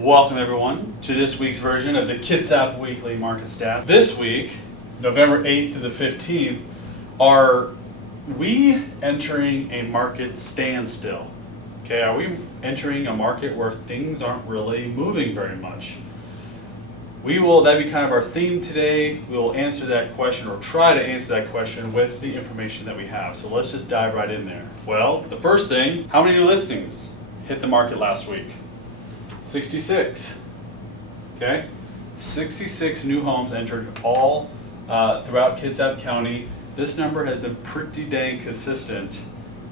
Welcome everyone to this week's version of the Kitsap Weekly Market Stat. This week, November 8th to the 15th, are we entering a market standstill? Okay, are we entering a market where things aren't really moving very much? That'd be kind of our theme today. We will answer that question, or try to answer that question, with the information that we have. So let's just dive right in there. Well, the first thing, how many new listings hit the market last week? 66. Okay, 66 new homes entered all throughout Kitsap County. This number has been pretty dang consistent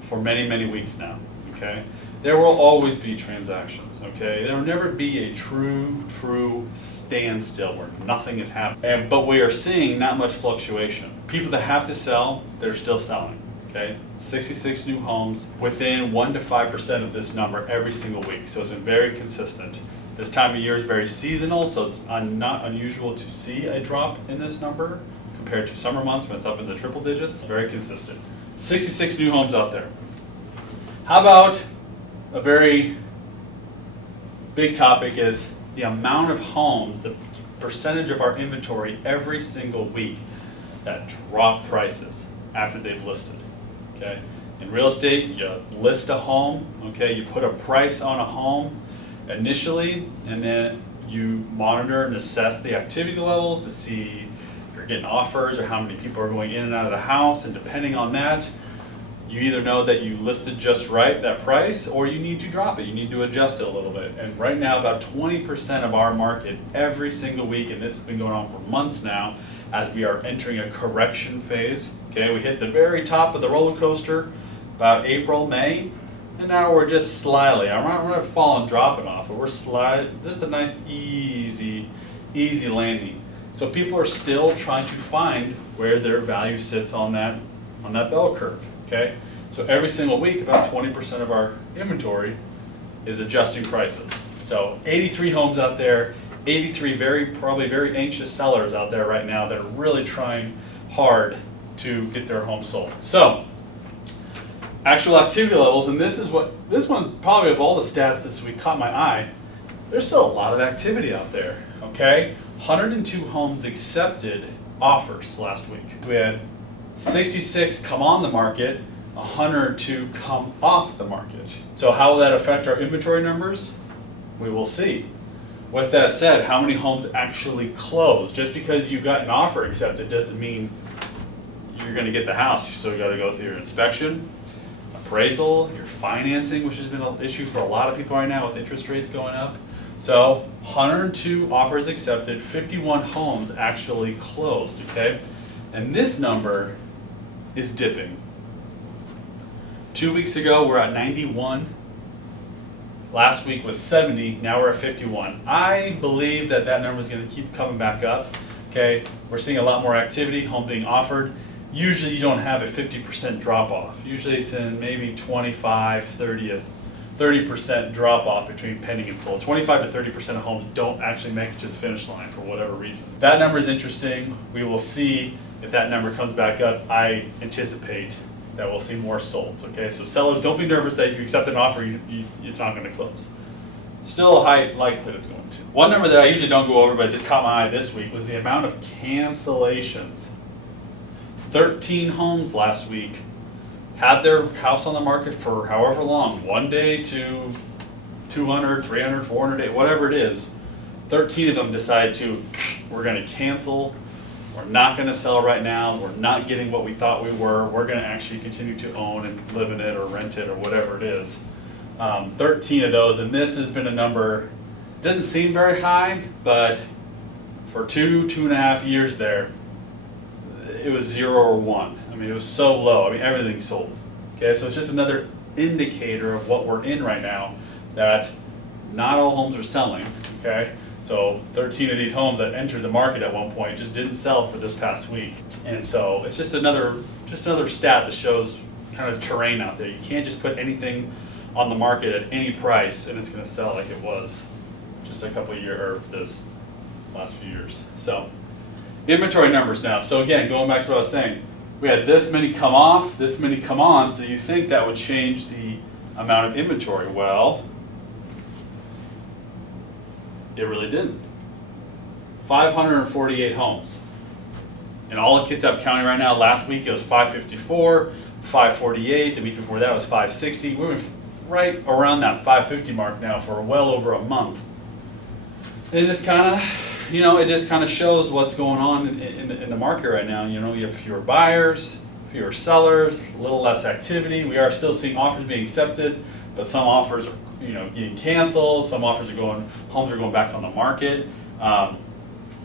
for many weeks now. Okay, there will always be transactions. Okay, there will never be a true standstill where nothing is happening. But we are seeing not much fluctuation. People that have to sell, they're still selling. Okay, 66 new homes, within 1 to 5% of this number every single week. So it's been very consistent. This time of year is very seasonal, so it's not unusual to see a drop in this number compared to summer months when it's up in the triple digits. Very consistent. 66 new homes out there. How about a very big topic is the amount of homes, the percentage of our inventory every single week that drop prices after they've listed. Okay, in real estate, you list a home. Okay, you put a price on a home initially, and then you monitor and assess the activity levels to see if you're getting offers or how many people are going in and out of the house. And depending on that, you either know that you listed just right, that price, or you need to drop it. You need to adjust it a little bit. And right now, about 20% of our market every single week, and this has been going on for months now, as we are entering a correction phase. Okay, we hit the very top of the roller coaster about April, May, and now we're just slyly, I'm not falling, dropping off, but we're just a nice easy landing. So people are still trying to find where their value sits on that bell curve. Okay, so every single week, about 20% of our inventory is adjusting prices. So 83 homes out there, 83 probably very anxious sellers out there right now that are really trying hard to get their home sold. So, actual activity levels, and this one probably of all the stats this week caught my eye. There's still a lot of activity out there. Okay, 102 homes accepted offers last week. We had 66 come on the market, 102 come off the market. So how will that affect our inventory numbers? We will see. With that said, how many homes actually closed? Just because you got an offer accepted doesn't mean you're going to get the house. You still got to go through your inspection, appraisal, your financing, which has been an issue for a lot of people right now with interest rates going up. So 102 offers accepted, 51 homes actually closed, okay? And this number is dipping. 2 weeks ago, we're at 91. Last week was 70, now we're at 51. I believe that number is going to keep coming back up. Okay, we're seeing a lot more activity, home being offered. Usually you don't have a 50% drop off. Usually it's in maybe 25, 30% drop off between pending and sold. 25 to 30% of homes don't actually make it to the finish line for whatever reason. That number is interesting. We will see if that number comes back up. I anticipate that we'll see more solds. Okay, so sellers, don't be nervous that if you accept an offer, it's not going to close. Still a high likelihood it's going to. One number that I usually don't go over, but just caught my eye this week, was the amount of cancellations. 13 homes last week had their house on the market for however long, 1 day to 200, 300, 400 days, whatever it is. 13 of them decided we're going to cancel. We're not going to sell right now. We're not getting what we thought we were. We're going to actually continue to own and live in it or rent it or whatever it is. 13 of those, and this has been a number, doesn't seem very high, but for 2.5 years there, it was 0 or 1. I mean, it was so low. I mean, everything sold. Okay, so it's just another indicator of what we're in right now, that not all homes are selling. Okay. So 13 of these homes that entered the market at one point just didn't sell for this past week. And so it's just another stat that shows kind of terrain out there. You can't just put anything on the market at any price and it's going to sell like it was just a couple of years, or this last few years. So inventory numbers now. So again, going back to what I was saying, we had this many come off, this many come on, so you think that would change the amount of inventory. Well, It really didn't. 548 homes. In all of Kitsap County right now, last week it was 554, 548, the week before that was 560. We were right around that 550 mark now for well over a month. And it just kind of, it just kind of shows what's going on in the market right now. You have fewer buyers, fewer sellers, a little less activity. We are still seeing offers being accepted, but some offers are, getting canceled. Some homes are going back on the market.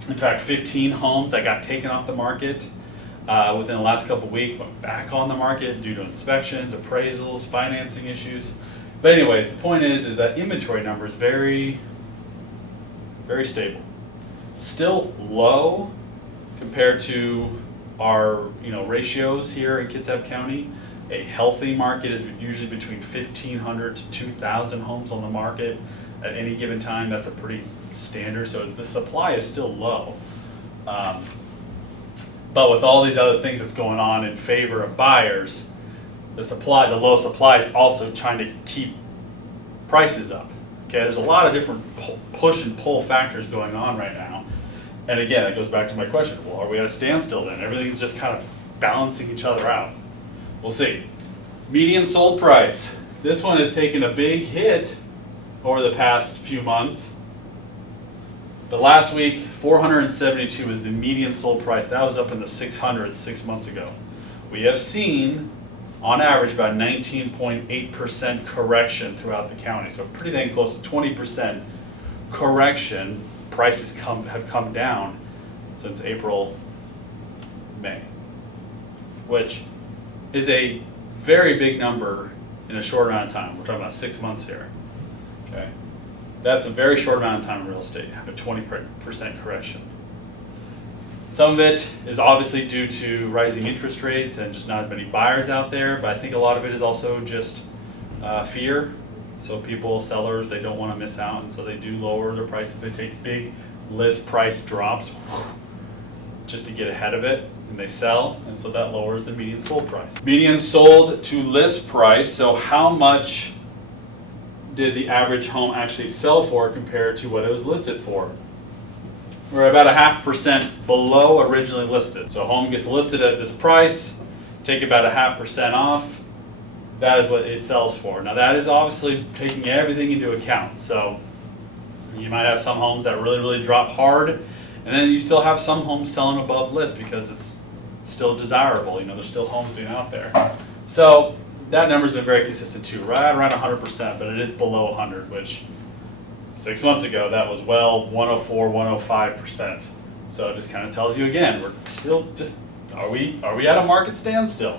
In fact, 15 homes that got taken off the market within the last couple of weeks went back on the market due to inspections, appraisals, financing issues. But anyways, the point is that inventory number is very, very stable. Still low compared to our ratios here in Kitsap County. A healthy market is usually between 1,500 to 2,000 homes on the market at any given time. That's a pretty standard, so the supply is still low. But with all these other things that's going on in favor of buyers, the low supply is also trying to keep prices up. Okay, there's a lot of different push and pull factors going on right now. And again, it goes back to my question, well, are we at a standstill then? Everything's just kind of balancing each other out. We'll see. Median sold price. This one has taken a big hit over the past few months. The last week, 472 is the median sold price. That was up in the 600s 6 months ago. We have seen, on average, about 19.8% correction throughout the county. So pretty dang close to 20% correction. Prices have come down since April, May, which is a very big number in a short amount of time. We're talking about 6 months here. Okay, that's a very short amount of time in real estate. Have a 20% correction. Some of it is obviously due to rising interest rates and just not as many buyers out there, but I think a lot of it is also just fear. So sellers, they don't want to miss out, and so they do lower their prices. They take big list price drops just to get ahead of it, and they sell, and so that lowers the median sold price. Median sold to list price, so how much did the average home actually sell for compared to what it was listed for? We're about 0.5% below originally listed. So a home gets listed at this price, take about 0.5% off, that is what it sells for. Now that is obviously taking everything into account. So you might have some homes that really, really drop hard, and then you still have some homes selling above list because it's still desirable. There's still homes being out there. So that number's been very consistent too, right around 100%, but it is below 100, which 6 months ago that was 104, 105%. So it just kind of tells you again, we're still just, are we at a market standstill?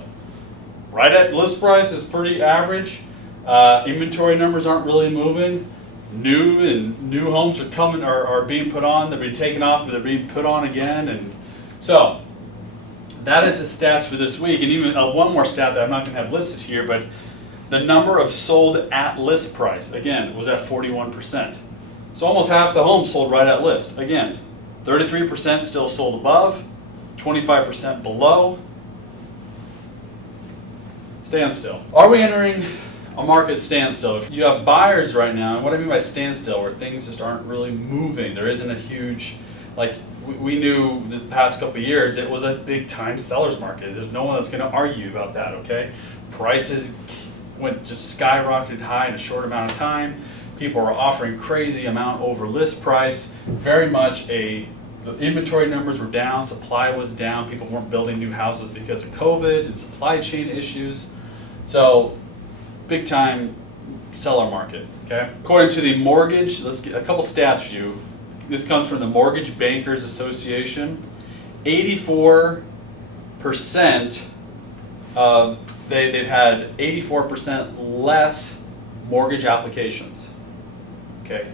Right at list price is pretty average. Inventory numbers aren't really moving. New homes are being put on. They're being taken off, but they're being put on again. And so that is the stats for this week. And even one more stat that I'm not going to have listed here, but the number of sold at list price again was at 41%. So almost half the homes sold right at list. Again, 33% still sold above, 25% below. Standstill. Are we entering a market standstill? If you have buyers right now, and what I mean by standstill, where things just aren't really moving, there isn't a huge, we knew this past couple of years, it was a big time seller's market. There's no one that's going to argue about that, okay? Prices went just skyrocketed high in a short amount of time. People were offering crazy amount over list price. Very much the inventory numbers were down, supply was down, people weren't building new houses because of COVID and supply chain issues. So, big time seller market, okay? According to the mortgage, let's get a couple stats for you. This comes from the Mortgage Bankers Association. 84% of, they've had 84% less mortgage applications, okay?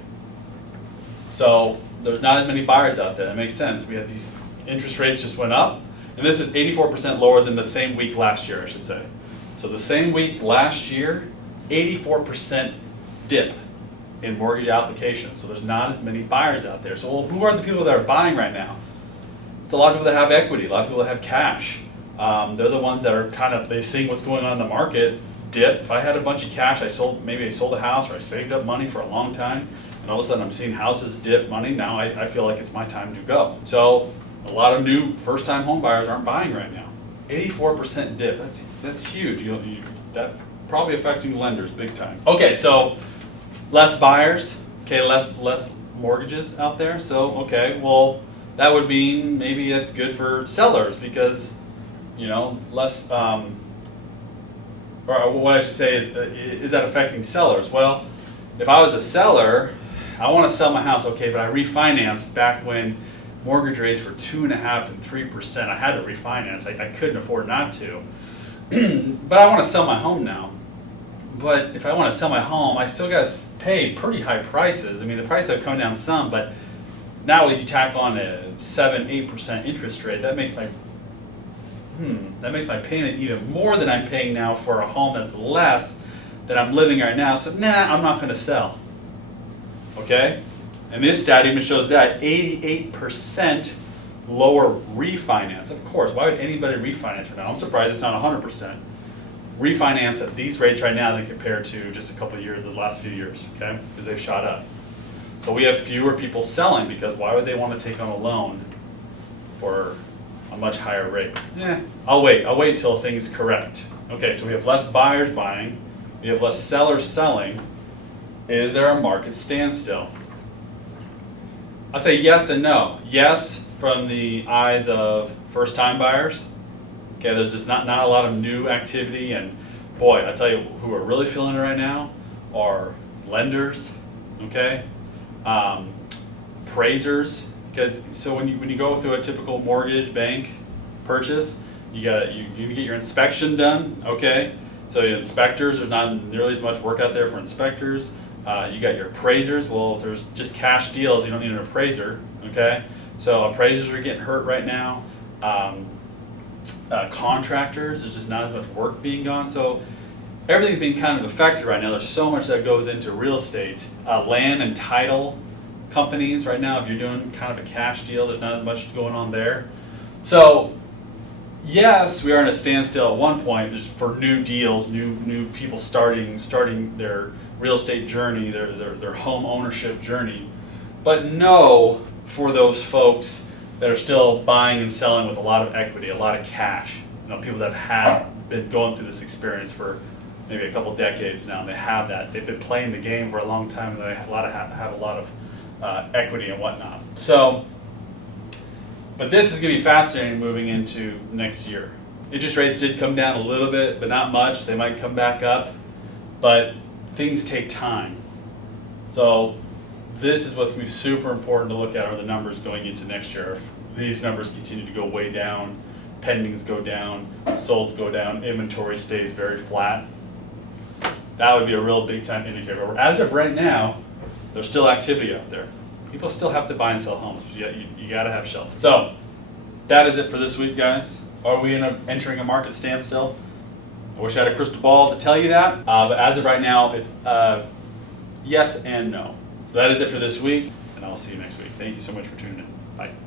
So, there's not as many buyers out there. That makes sense. We had these interest rates just went up, and this is 84% lower than the same week last year, I should say. So the same week last year, 84% dip in mortgage applications. So there's not as many buyers out there. So who are the people that are buying right now? It's a lot of people that have equity, a lot of people that have cash. They're the ones that are they see what's going on in the market, dip. If I had a bunch of cash, maybe I sold a house or I saved up money for a long time, and all of a sudden I'm seeing houses dip money. Now I feel like it's my time to go. So a lot of new first-time home buyers aren't buying right now. 84% dip, that's huge. That probably affecting lenders big time. Okay, so less buyers, okay, less mortgages out there. So, okay, well, that would mean maybe that's good for sellers because, less, or what I should say is that affecting sellers? Well, if I was a seller, I want to sell my house, okay, but I refinanced back when mortgage rates were 2.5% and 3%. I had to refinance. I couldn't afford not to. But I want to sell my home now. But if I want to sell my home, I still got to pay pretty high prices. I mean, the prices have come down some, but now when you tack on a 7-8% interest rate, that makes my payment even more than I'm paying now for a home that's less than I'm living right now. So I'm not going to sell. Okay? And this stat even shows that 88% lower refinance. Of course, why would anybody refinance right now? I'm surprised it's not 100%. Refinance at these rates right now than compared to just a couple of years, the last few years, okay? Because they've shot up. So we have fewer people selling because why would they want to take on a loan for a much higher rate? I'll wait until things correct. Okay, so we have less buyers buying, we have less sellers selling. Is there a market standstill? I'll say yes and no. Yes, from the eyes of first-time buyers. Okay, there's just not a lot of new activity, and boy, I tell you, who are really feeling it right now are lenders, okay, appraisers. Because so when you go through a typical mortgage bank purchase, you get your inspection done, okay. So your inspectors, there's not nearly as much work out there for inspectors. You got your appraisers. Well, if there's just cash deals, you don't need an appraiser, okay? So appraisers are getting hurt right now. Contractors, there's just not as much work being done. So everything's being kind of affected right now. There's so much that goes into real estate. Land and title companies right now, if you're doing kind of a cash deal, there's not as much going on there. So yes, we are in a standstill at one point just for new deals, new people starting their real estate journey, their home ownership journey. But no for those folks that are still buying and selling with a lot of equity, a lot of cash. People that have been going through this experience for maybe a couple decades now, and they have that. They've been playing the game for a long time, and they have a lot of equity and whatnot. So, but this is going to be fascinating moving into next year. Interest rates did come down a little bit, but not much. They might come back up, but things take time. So this is what's going to be super important to look at are the numbers going into next year. If these numbers continue to go way down, pendings go down, solds go down, inventory stays very flat, that would be a real big time indicator. As of right now, there's still activity out there. People still have to buy and sell homes. You got to have shelter. So that is it for this week, guys. Are we entering a market standstill? I wish I had a crystal ball to tell you that, but as of right now, it's yes and no. So that is it for this week, and I'll see you next week. Thank you so much for tuning in. Bye.